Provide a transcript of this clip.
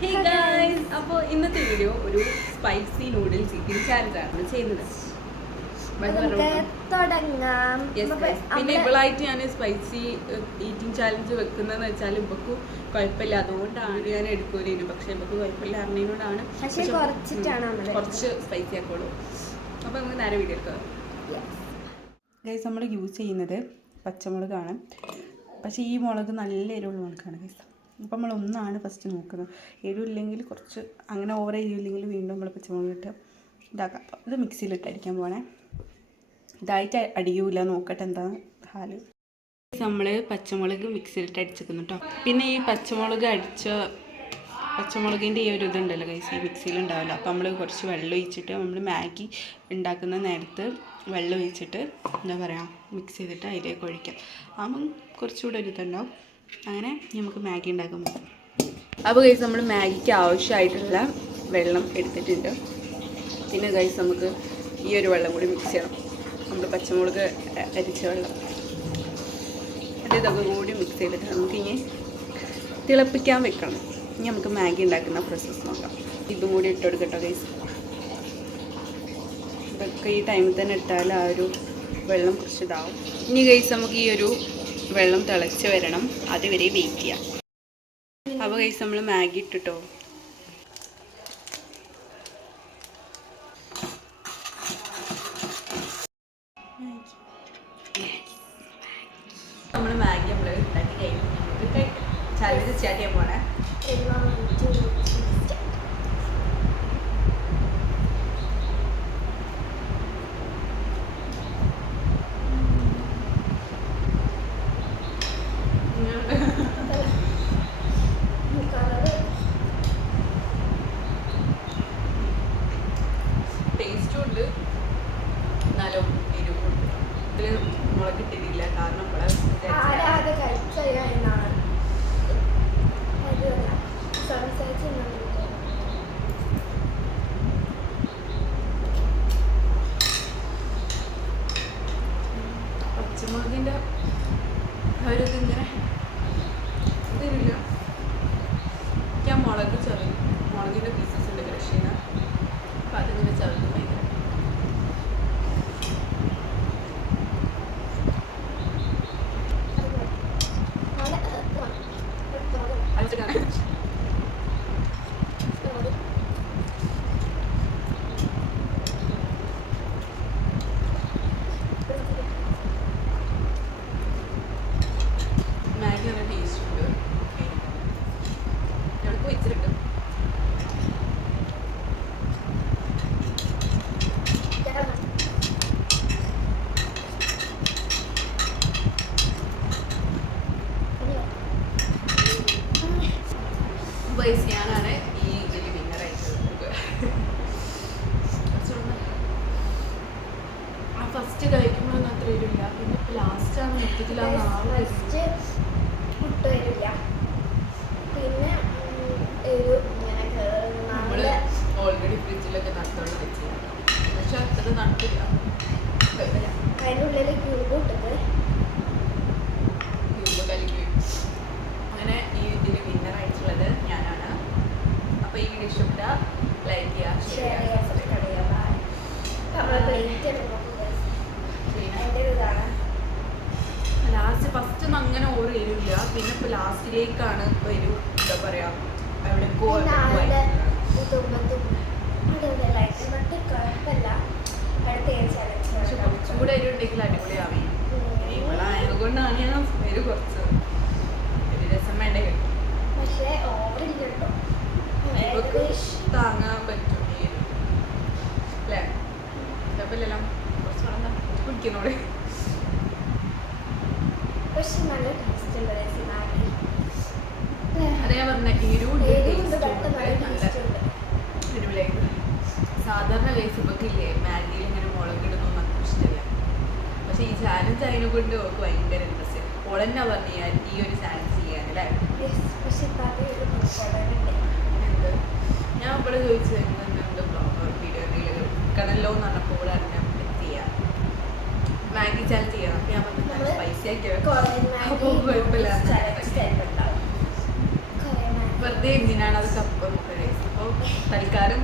Hey guys, അപ്പോൾ ഇന്നത്തെ video ഒരു സ്പൈസി നൂഡിൽസ് ഈറ്റിംഗ് ചാലഞ്ചാണ് ചെയ്യുന്നത്. പിന്നെ ഇവളായിട്ട് ഞാൻ സ്പൈസി ഈറ്റിംഗ് ചാലഞ്ച് വെക്കുന്നതെന്ന് വെച്ചാൽ ഇവക്ക് കുഴപ്പമില്ല, അതുകൊണ്ടാണ് ഞാൻ എടുക്കൂലേനു. പക്ഷെ ഇവക്ക് കുഴപ്പമില്ല അറിഞ്ഞതുകൊണ്ടാണ് കുറച്ച് സ്പൈസി ആക്കുള്ളൂ. അപ്പോൾ നമുക്ക് നേരെ വീഡിയോ എടുക്കാം. ഗൈസ്, നമ്മൾ യൂസ് ചെയ്യുന്നത് പച്ചമുളകാണ്. പക്ഷേ ഈ മുളക് നല്ല എരിവുള്ള മുളകാണ് ഗൈസ്. അപ്പോൾ നമ്മൾ ഒന്നാണ് ഫസ്റ്റ് നോക്കുന്നത്. എരിവില്ലെങ്കിൽ കുറച്ച് അങ്ങനെ ഓവർ എരിവില്ലെങ്കിൽ വീണ്ടും നമ്മൾ പച്ചമുളക് ഇട്ട് ഇതാക്കാം. അപ്പോൾ ഇത് മിക്സിയിലിട്ട് അടിക്കാൻ പോകണേ. ഇതായിട്ട് അടിയൂല, നോക്കട്ടെ എന്താ ഹാല്. നമ്മൾ പച്ചമുളക് മിക്സിയിലിട്ട് അടിച്ചിരിക്കുന്നു കേട്ടോ. പിന്നെ ഈ പച്ചമുളകിൻ്റെ ഈ ഒരു ഇതുണ്ടല്ലോ ഗൈസ്, ഈ മിക്സിയിൽ ഉണ്ടാവില്ല. അപ്പോൾ നമ്മൾ കുറച്ച് വെള്ളം ഒഴിച്ചിട്ട് നമ്മൾ മാഗി ഉണ്ടാക്കുന്ന നേരത്ത് വെള്ളം ഒഴിച്ചിട്ട് എന്താ പറയുക മിക്സ് ചെയ്തിട്ട് അതിലേക്ക് ഒഴിക്കാം. അപ്പം കുറച്ചുകൂടെ ഒരു ഇതുണ്ടാവും. അങ്ങനെ നമുക്ക് മാഗി ഉണ്ടാക്കാൻ പറ്റും. അപ്പോൾ ഗൈസ്, നമ്മൾ മാഗിക്ക് ആവശ്യമായിട്ടുള്ള വെള്ളം എടുത്തിട്ടുണ്ട്. പിന്നെ ഗൈസ്, നമുക്ക് ഈ ഒരു വെള്ളം കൂടി മിക്സ് ചെയ്യണം. നമ്മൾ പച്ചമുളക് അരിച്ച വെള്ളം ഇതൊക്കെ കൂടി മിക്സ് ചെയ്തിട്ട് നമുക്കിനി തിളപ്പിക്കാൻ വെക്കണം. ഇനി നമുക്ക് മാഗി ഉണ്ടാക്കുന്ന പ്രോസസ്സ് നോക്കാം. ഇതും കൂടി ഇട്ട് കൊടുക്കട്ടോ ഗൈസ്. ഇതൊക്കെ ഈ ടൈമിൽ തന്നെ ഇട്ടാൽ ആ ഒരു വെള്ളം കുറച്ച് ഇതാവും. ഇനി ഗൈസ്, നമുക്ക് ഈ ഒരു വെള്ളം തിളച്ച് വരണം, അതുവരെ വെയിറ്റ് ചെയ്യാം. അപ്പോൾ ഗൈസ്, നമ്മൾ മാഗി ഇട്ടിട്ടോ. നമ്മൾ മാഗി ഉണ്ടാക്കി കഴിഞ്ഞു. ചാലഞ്ച് സ്റ്റാർട്ട് ചെയ്യാൻ പോണേ. ടേസ്റ്റും ഉണ്ട്, എന്നാലും എരിവുണ്ട്. ഇതിൽ മുളക് ഇട്ടിട്ടില്ല, കാരണം പച്ചമുളകിൻ്റെ ഒരു ഇതിങ്ങനെ ഇതില്ല. ഞാൻ മുളകിൻ്റെ പീസസ് ഉണ്ട് ക്രഷ് ചെയ്യുന്ന. അപ്പം അതിങ്ങനെ ചേർത്ത് ഭയങ്കര മാഗി നല്ല ടേസ്റ്റ് ഉണ്ട്. ഞങ്ങൾക്ക് വെച്ചിട്ടുണ്ട്. ഞാനാണ് ഈ ഇതിൽ വിന്നറായിട്ട്. ആ ഫസ്റ്റ് കഴിക്കുമ്പോഴൊന്നും അത്ര വരില്ല, പിന്നെ ലാസ്റ്റാണ് മൊത്തത്തിൽ ആ ഫസ്റ്റ് മുട്ട വരില്ല. പിന്നെ നമ്മൾ ഓൾറെഡി ഫ്രിഡ്ജിലൊക്കെ നട്ടോണ്ട് വെച്ചില്ല, പക്ഷെ അത്ര നട്ടില്ല. അതിൻ്റെ ഉള്ളിൽ ക്യൂബ് ഇട്ടത് കലക്കി. അങ്ങനെ ഈ ഇതിൽ വിന്നറായിട്ടുള്ളത് ഞാനാണ്. അപ്പോൾ ഈ വീഡിയോ ഇഷ്ടപ്പെട്ട ലൈക്ക് ചെയ്യുക, ഷെയർ ചെയ്യുക, സബ്സ്ക്രൈബ് ചെയ്യുക. ലാസ്റ്റ് ഫസ്റ്റ് ഒന്നും അങ്ങനെ ഓരോ എരിവില്ല, പിന്നെ ഇപ്പോൾ ലാസ്റ്റിലേക്കാണ് ഇപ്പോൾ എരിവ് എന്താ പറയുക അവിടെ കുറച്ചുകൂടെ എരിവ് ഉണ്ടെങ്കിൽ അടിപൊളിയാവേ. ഇവളായതുകൊണ്ടാണ് ഞാൻ എരിവ് കുറച്ച് ഒരു രസം വേണ്ട കിട്ടും. പക്ഷേ ഓവറില്ല കേട്ടോ, ഇവക്ക് താങ്ങാൻ പറ്റും ഈ എരിവ് അല്ലേ? കുഴപ്പമില്ലല്ലോ, കുറച്ച് വേണം കുടിക്കുന്നോടെ. പക്ഷെ നല്ല ടേസ്റ്റ് ഉണ്ട് മാഗി. അതേ പറഞ്ഞ എരിവുണ്ട്, അടിപൊളിയായിട്ട്. സാധാരണ ഗൈസ് ഇവക്കില്ലേ മാഗിയിൽ ഇങ്ങനെ മുളകിടുന്നൊന്നും നമുക്ക് ഇഷ്ടമില്ല. പക്ഷെ ഈ ചാലഞ്ച് അതിനെ കൊണ്ട് അവർക്ക് ഭയങ്കര ഇൻട്രസ്റ്റ്. ഓളെന്നാ പറഞ്ഞാൽ ഈ ഒരു ചാലഞ്ച് ചെയ്യാനല്ലേ. എന്ത് ഞാൻ ഇവിടെ ചോദിച്ചത് എന്തുണ്ട് ബ്ലോഗർ വീഡിയോ എന്തെങ്കിലും കണല്ലോ എന്ന് പറഞ്ഞപ്പോൾ ഇവിടെ അറിഞ്ഞാൽ ചെയ്യാം, മാഗി ചാലഞ്ച് ചെയ്യണം. അപ്പം ഞാൻ പറഞ്ഞു സ്പൈസി ആക്കി അപ്പോൾ കുഴപ്പമില്ല. വെറുതെ എന്തിനാണ് അത് സൂപ്പർ ഗൈസ്. അപ്പോൾ തൽക്കാലം